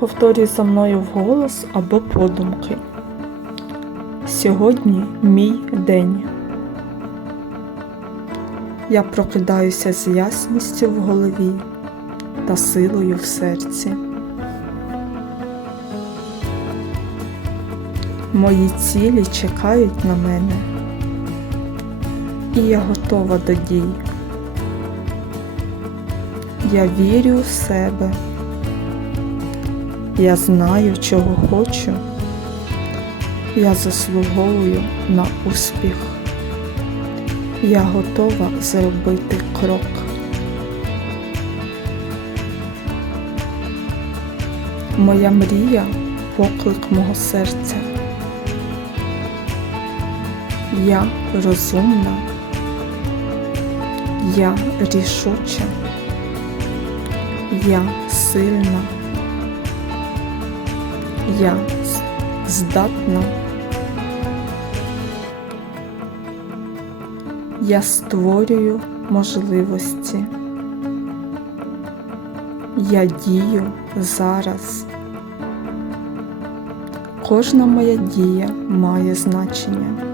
Повторюй за мною вголос або подумки. Сьогодні мій день. Я прокидаюся з ясністю в голові та силою в серці. Мої цілі чекають на мене, і я готова до дій. Я вірю в себе. Я знаю, чого хочу. Я заслуговую на успіх. Я готова зробити крок. Моя мрія поклик мого серця. Я розумна. Я рішуча. Я сильна. Я здатна. Я створюю можливості. Я дію зараз. Кожна моя дія має значення.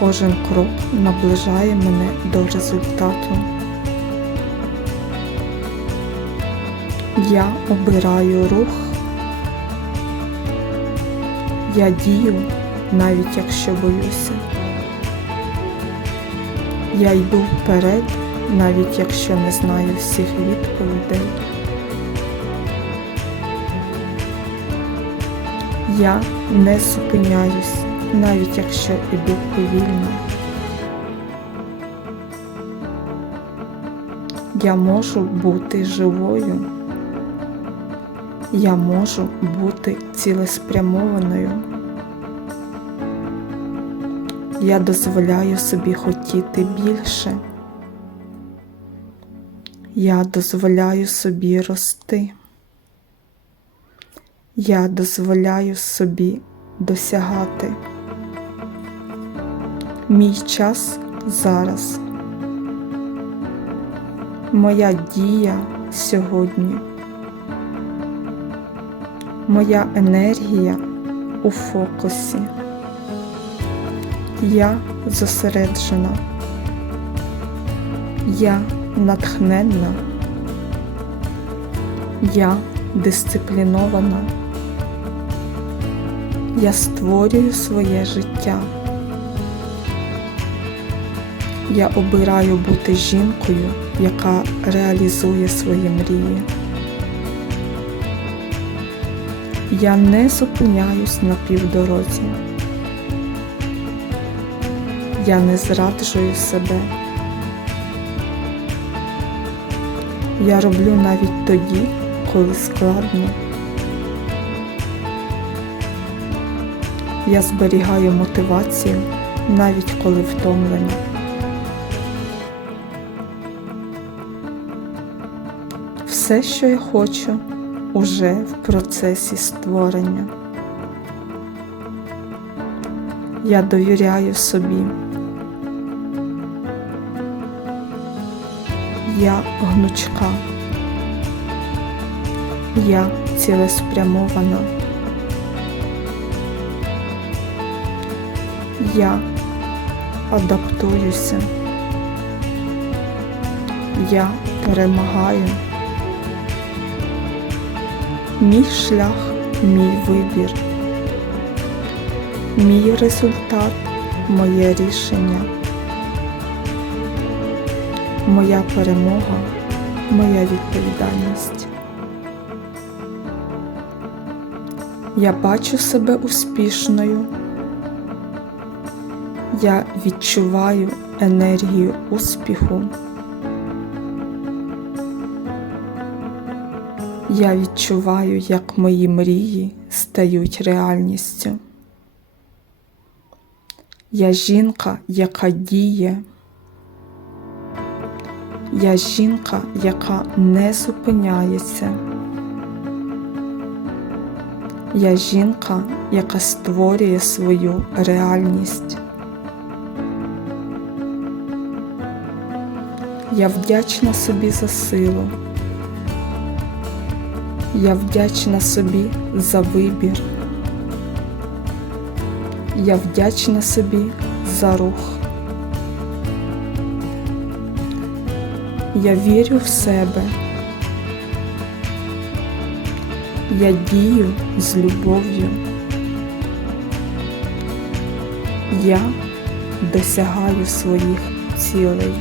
Кожен крок наближає мене до результату. Я обираю рух. Я дію, навіть якщо боюся. Я йду вперед, навіть якщо не знаю всіх відповідей. Я не зупиняюсь, навіть якщо іду повільно. Я можу бути живою. Я можу бути цілеспрямованою. Я дозволяю собі хотіти більше. Я дозволяю собі рости. Я дозволяю собі досягати. Мій час зараз. Моя дія сьогодні. Моя енергія у фокусі. Я зосереджена. Я натхненна. Я дисциплінована. Я створюю своє життя. Я обираю бути жінкою, яка реалізує свої мрії. Я не зупиняюсь на півдорозі. Я не зраджую себе. Я роблю навіть тоді, коли складно. Я зберігаю мотивацію, навіть коли втомлена. Все, що я хочу, уже в процесі створення. Я довіряю собі. Я гнучка. Я цілеспрямована. Я адаптуюся. Я перемагаю. Мій шлях, мій вибір. Мій результат, моє рішення. Моя перемога, моя відповідальність. Я бачу себе успішною. Я відчуваю енергію успіху. Я відчуваю, як мої мрії стають реальністю. Я жінка, яка діє. Я жінка, яка не зупиняється. Я жінка, яка створює свою реальність. Я вдячна собі за силу. Я вдячна собі за вибір. Я вдячна собі за рух. Я вірю в себе. Я дію з любов'ю. Я досягаю своїх цілей.